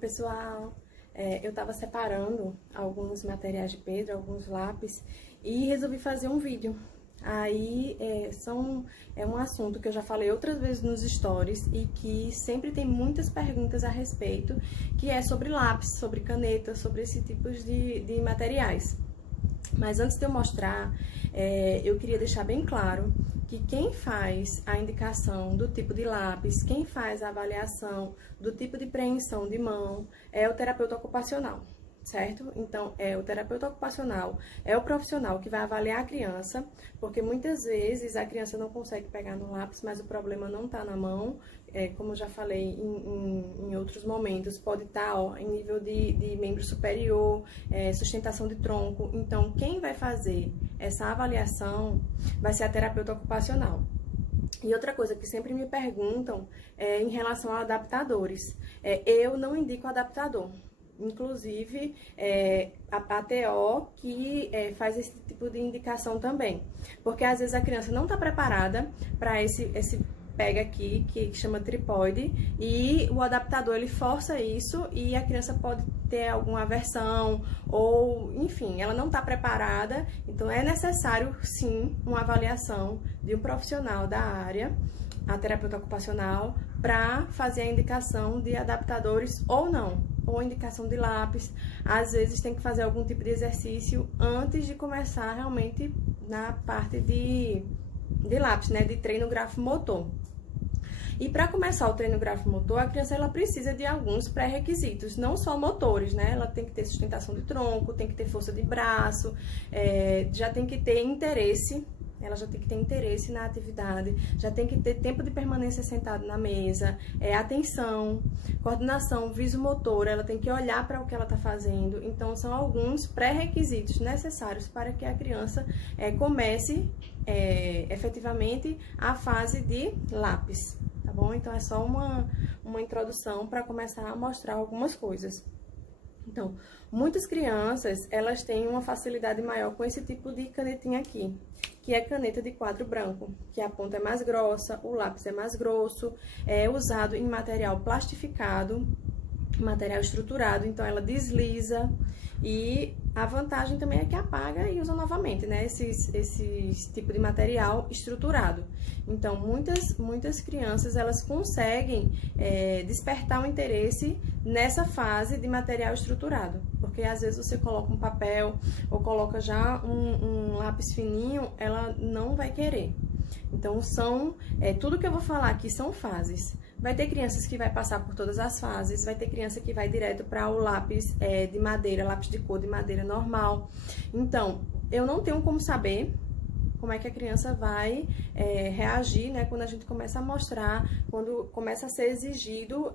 pessoal, eu estava separando alguns materiais de pedra, alguns lápis, e resolvi fazer um vídeo. Aí é um assunto que eu já falei outras vezes nos stories e que sempre tem muitas perguntas a respeito, que é sobre lápis, sobre caneta, sobre esse tipo de materiais. Mas antes de eu mostrar, eu queria deixar bem claro que quem faz a indicação do tipo de lápis, quem faz a avaliação do tipo de preensão de mão é o terapeuta ocupacional, certo? Então, o terapeuta ocupacional é o profissional que vai avaliar a criança, porque muitas vezes a criança não consegue pegar no lápis, mas o problema não está na mão. Como eu já falei em outros momentos, pode estar em nível de membro superior, sustentação de tronco. Então, quem vai fazer essa avaliação vai ser a terapeuta ocupacional. E outra coisa que sempre me perguntam é em relação a adaptadores. Eu não indico adaptador. Inclusive, a TO que faz esse tipo de indicação também. Porque às vezes a criança não está preparada para esse pega aqui, que chama tripode, e o adaptador ele força isso e a criança pode ter alguma aversão ou, enfim, ela não está preparada. Então é necessário sim uma avaliação de um profissional da área, a terapeuta ocupacional, para fazer a indicação de adaptadores ou não, ou indicação de lápis. Às vezes tem que fazer algum tipo de exercício antes de começar realmente na parte de lápis, né, de treino grafomotor. E para começar o treino grafomotor, a criança ela precisa de alguns pré-requisitos, não só motores, né? Ela tem que ter sustentação de tronco, tem que ter força de braço, já tem que ter interesse. Ela já tem que ter interesse na atividade, já tem que ter tempo de permanência sentado na mesa, atenção, coordenação visomotora, ela tem que olhar para o que ela está fazendo. Então, são alguns pré-requisitos necessários para que a criança comece efetivamente a fase de lápis, tá bom? Então, é só uma introdução para começar a mostrar algumas coisas. Então, muitas crianças, elas têm uma facilidade maior com esse tipo de canetinha aqui, que é caneta de quadro branco, que a ponta é mais grossa, o lápis é mais grosso, é usado em material plastificado, material estruturado, então ela desliza. E a vantagem também é que apaga e usa novamente, né? Esse tipo de material estruturado. Então, muitas crianças, elas conseguem despertar o interesse nessa fase de material estruturado. Porque às vezes você coloca um papel ou coloca já um lápis fininho, ela não vai querer. Então, tudo que eu vou falar aqui são fases. Vai ter crianças que vai passar por todas as fases, vai ter criança que vai direto para o lápis de madeira, lápis de cor de madeira normal. Então, eu não tenho como saber como é que a criança vai reagir, né, quando a gente começa a mostrar, quando começa a ser exigido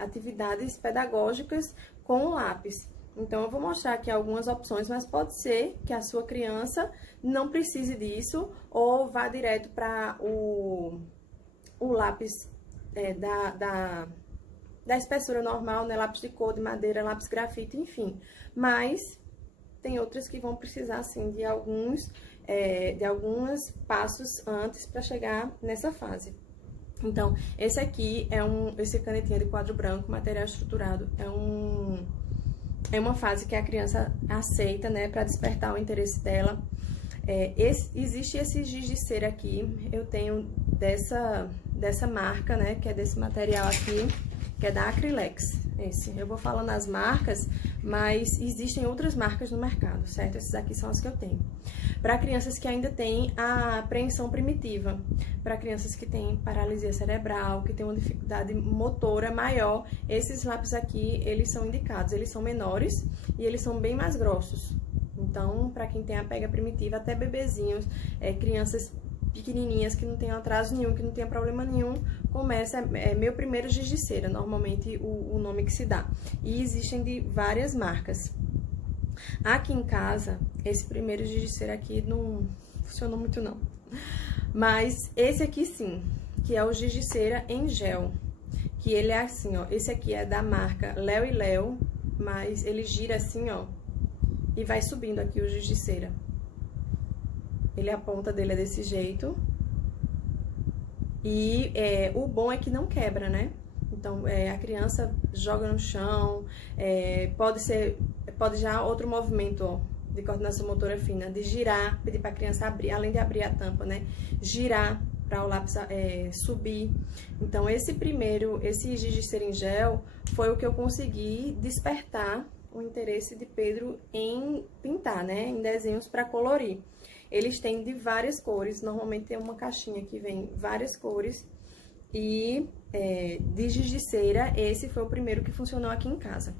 atividades pedagógicas com o lápis. Então, eu vou mostrar aqui algumas opções, mas pode ser que a sua criança não precise disso ou vá direto para o lápis da espessura normal, né? Lápis de cor, de madeira, lápis grafite, enfim. Mas tem outras que vão precisar, sim, de alguns passos antes para chegar nessa fase. Então, esse aqui esse canetinha de quadro branco, material estruturado, é uma fase que a criança aceita, né, para despertar o interesse dela. Existe esse giz de cera aqui, eu tenho dessa marca, né, que é desse material aqui, que é da Acrylex. Eu vou falando as marcas, mas existem outras marcas no mercado, certo? Essas aqui são as que eu tenho. Para crianças que ainda têm a apreensão primitiva, para crianças que têm paralisia cerebral, que têm uma dificuldade motora maior, esses lápis aqui, eles são indicados. Eles são menores e eles são bem mais grossos. Então, para quem tem a pega primitiva, até bebezinhos, crianças pequenininhas que não tem atraso nenhum, que não tem problema nenhum, começa, meu primeiro giz de cera, normalmente o nome que se dá. E existem de várias marcas. Aqui em casa, esse primeiro giz de cera aqui não funcionou muito não. Mas esse aqui sim, que é o giz de cera em gel, que ele é assim, ó, esse aqui é da marca Léo e Léo, mas ele gira assim, ó, e vai subindo aqui o giz de cera. A ponta dele é desse jeito. E o bom é que não quebra, né? Então, a criança joga no chão, pode já outro movimento, ó, de coordenação motora fina, de girar, pedir para a criança abrir, além de abrir a tampa, né? Girar para o lápis subir. Então, esse giz de cera em gel foi o que eu consegui despertar o interesse de Pedro em pintar, né? Em desenhos para colorir. Eles têm de várias cores, normalmente tem uma caixinha que vem várias cores. E de giz de cera, esse foi o primeiro que funcionou aqui em casa.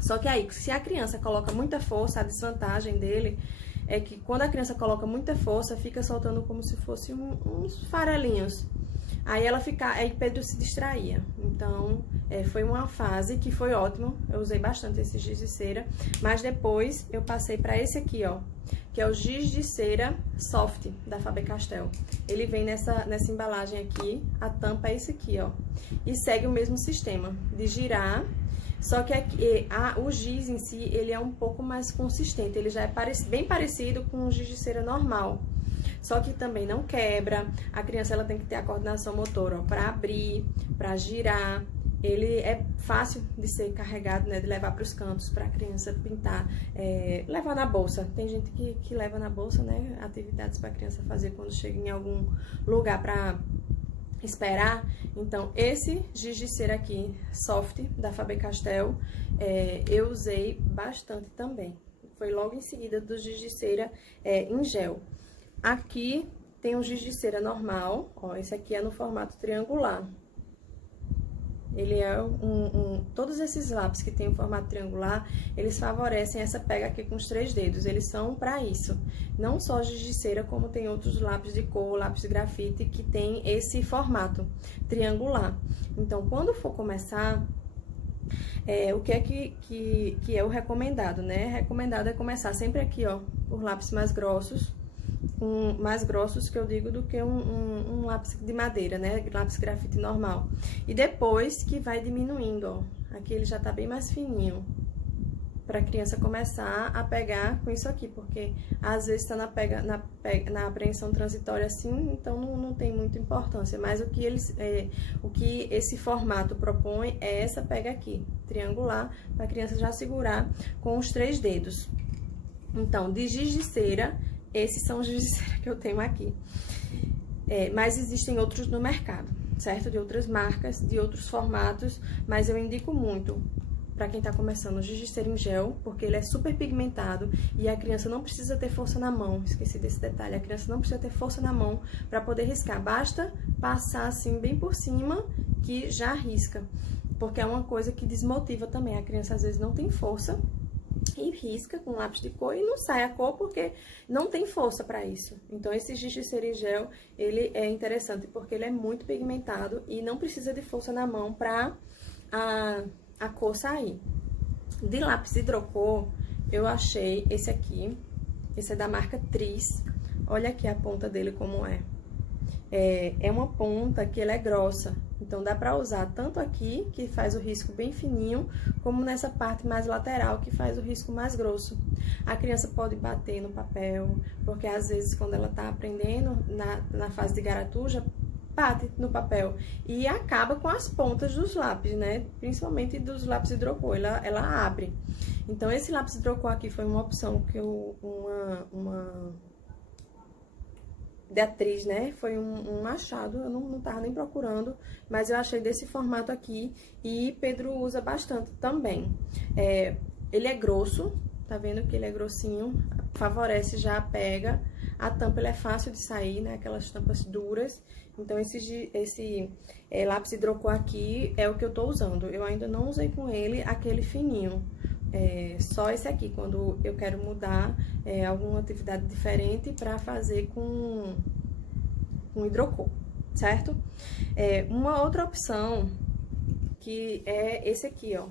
Só que aí, se a criança coloca muita força, a desvantagem dele é que quando a criança coloca muita força, fica soltando como se fosse uns farelinhos. Aí Pedro se distraía. Então, foi uma fase que foi ótimo. Eu usei bastante esse giz de cera. Mas depois eu passei para esse aqui, ó, que é o giz de cera soft da Faber-Castell. Ele vem nessa embalagem aqui, a tampa é esse aqui, ó. E segue o mesmo sistema de girar, só que aqui, o giz em si, ele é um pouco mais consistente. Ele já é bem parecido com o giz de cera normal. Só que também não quebra. A criança ela tem que ter a coordenação motora, ó, para abrir, para girar. Ele é fácil de ser carregado, né, de levar para os cantos, para a criança pintar, levar na bolsa. Tem gente que leva na bolsa, né, atividades para a criança fazer quando chega em algum lugar para esperar. Então, esse giz de cera aqui, soft, da Faber-Castell, eu usei bastante também. Foi logo em seguida do giz de cera em gel. Aqui tem um giz de cera normal, ó, esse aqui é no formato triangular. Ele é todos esses lápis que tem o formato triangular, eles favorecem essa pega aqui com os 3 dedos. Eles são para isso. Não só giz de cera, como tem outros lápis de cor, lápis de grafite, que tem esse formato triangular. Então, quando for começar, o que é que é o recomendado, né? Recomendado é começar sempre aqui, ó, por lápis mais grossos que eu digo do que um lápis de madeira, né? Lápis grafite normal. E depois que vai diminuindo, ó. Aqui ele já tá bem mais fininho. Pra criança começar a pegar com isso aqui, porque às vezes tá na apreensão transitória assim, então não tem muita importância. Mas o que esse formato propõe é essa pega aqui, triangular, pra criança já segurar com os 3 dedos. Então, de giz de cera, esses são os giz de cera que eu tenho aqui. Mas existem outros no mercado, certo? De outras marcas, de outros formatos, mas eu indico muito para quem tá começando o giz de cera em gel, porque ele é super pigmentado e a criança não precisa ter força na mão. Esqueci desse detalhe, a criança não precisa ter força na mão para poder riscar. Basta passar assim bem por cima que já risca, porque é uma coisa que desmotiva também. A criança às vezes não tem força e risca com lápis de cor e não sai a cor porque não tem força para isso. Então, esse giz de cera em gel, ele é interessante porque ele é muito pigmentado e não precisa de força na mão para a cor sair. De lápis hidrocor, eu achei esse aqui. Esse é da marca Tris. Olha aqui a ponta dele como é. É uma ponta que ela é grossa. Então, dá pra usar tanto aqui, que faz o risco bem fininho, como nessa parte mais lateral, que faz o risco mais grosso. A criança pode bater no papel, porque às vezes, quando ela tá aprendendo, na fase de garatuja, bate no papel e acaba com as pontas dos lápis, né? Principalmente dos lápis hidrocor, ela abre. Então, esse lápis hidrocor aqui foi uma opção que uma de atriz, né? Foi um achado, eu não tava nem procurando, mas eu achei desse formato aqui e Pedro usa bastante também. Ele é grosso, tá vendo que ele é grossinho, favorece já a pega. A tampa ele é fácil de sair, né? Aquelas tampas duras. Então, esse lápis hidrocor aqui é o que eu tô usando. Eu ainda não usei com ele aquele fininho. Só esse aqui, quando eu quero mudar alguma atividade diferente para fazer com hidrocor, certo? Uma outra opção que é esse aqui, ó.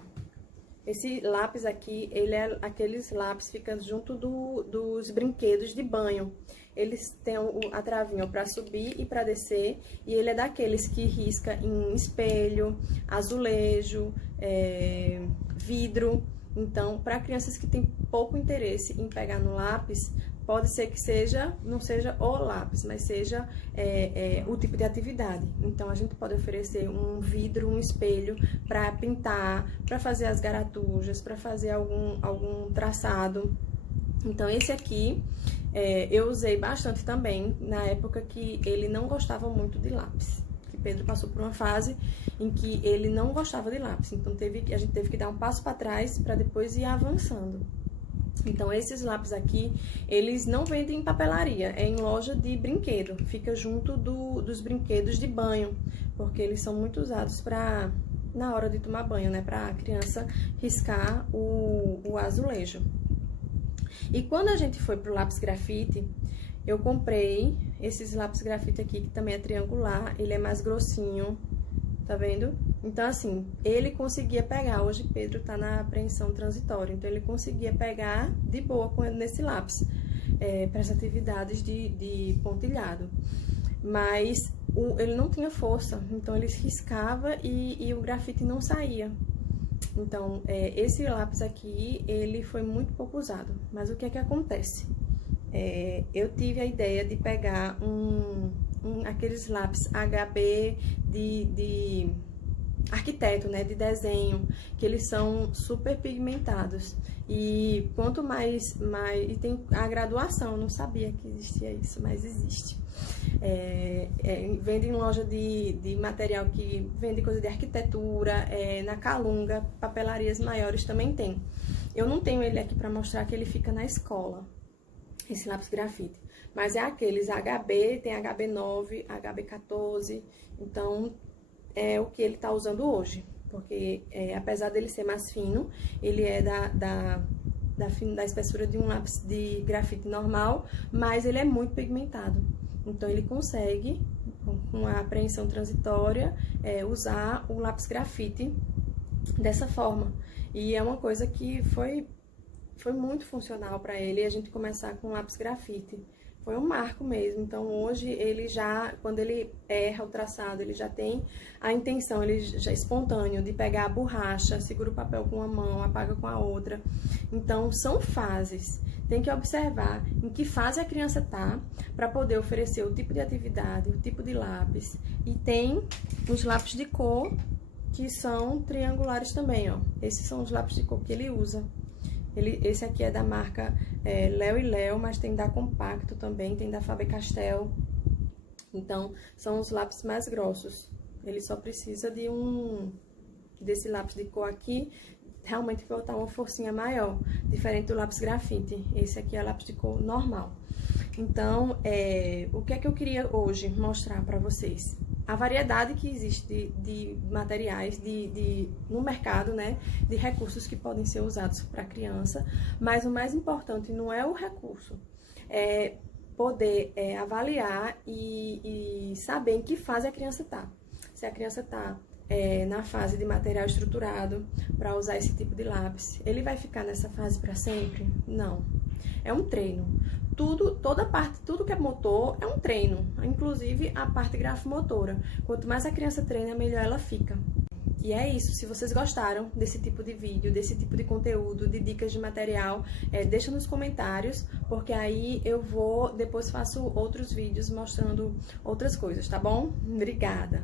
Esse lápis aqui, ele é aqueles lápis que ficam junto dos brinquedos de banho. Eles têm a travinha para subir e para descer, e ele é daqueles que risca em espelho, azulejo, vidro. Então, para crianças que têm pouco interesse em pegar no lápis, pode ser que não seja o lápis, mas seja o tipo de atividade. Então, a gente pode oferecer um vidro, um espelho para pintar, para fazer as garatujas, para fazer algum traçado. Então, esse aqui eu usei bastante também na época que ele não gostava muito de lápis. Que Pedro passou por uma fase em que ele não gostava de lápis. Então, a gente teve que dar um passo para trás para depois ir avançando. Então, esses lápis aqui, eles não vendem em papelaria, é em loja de brinquedo. Fica junto dos brinquedos de banho, porque eles são muito usados na hora de tomar banho, né? Para a criança riscar o azulejo. E quando a gente foi pro lápis grafite, eu comprei esses lápis grafite aqui, que também é triangular, ele é mais grossinho, tá vendo? Então, assim, ele conseguia pegar, hoje Pedro tá na apreensão transitória, então ele conseguia pegar de boa com ele nesse lápis, para as atividades de pontilhado. Mas ele não tinha força, então ele riscava e o grafite não saía. Então, esse lápis aqui, ele foi muito pouco usado. Mas o que é que acontece? Eu tive a ideia de pegar aqueles lápis HB de arquiteto, né? De desenho, que eles são super pigmentados. E quanto mais e tem a graduação, eu não sabia que existia isso, mas existe. Vende em loja de material que vende coisa de arquitetura, na Calunga, papelarias maiores também tem. Eu não tenho ele aqui para mostrar que ele fica na escola, esse lápis grafite. Mas é aqueles HB, tem HB9, HB14, então é o que ele tá usando hoje. Porque apesar dele ser mais fino, ele é da espessura de um lápis de grafite normal, mas ele é muito pigmentado. Então, ele consegue, com a apreensão transitória, usar o lápis grafite dessa forma. E é uma coisa que foi muito funcional para ele, a gente começar com lápis grafite. Foi um marco mesmo. Então, hoje, ele já, quando ele erra o traçado, ele já tem a intenção, ele já é espontâneo, de pegar a borracha, segura o papel com uma mão, apaga com a outra. Então, são fases. Tem que observar em que fase a criança tá, para poder oferecer o tipo de atividade, o tipo de lápis. E tem os lápis de cor, que são triangulares também, ó. Esses são os lápis de cor que ele usa. Esse aqui é da marca Léo e Léo, mas tem da Compacto também, tem da Faber-Castell. Então, são os lápis mais grossos. Ele só precisa desse lápis de cor aqui, realmente botar uma forcinha maior, diferente do lápis grafite. Esse aqui é lápis de cor normal. Então, o que é que eu queria hoje mostrar para vocês? A variedade que existe de materiais no mercado, né, de recursos que podem ser usados para criança, mas o mais importante não é o recurso, é poder avaliar e saber em que fase a criança está. Se a criança está na fase de material estruturado para usar esse tipo de lápis, ele vai ficar nessa fase para sempre? Não. É um treino. Tudo que é motor é um treino, inclusive a parte grafomotora. Quanto mais a criança treina, melhor ela fica. E é isso. Se vocês gostaram desse tipo de vídeo, desse tipo de conteúdo, de dicas de material, deixa nos comentários, porque aí eu depois faço outros vídeos mostrando outras coisas, tá bom? Obrigada!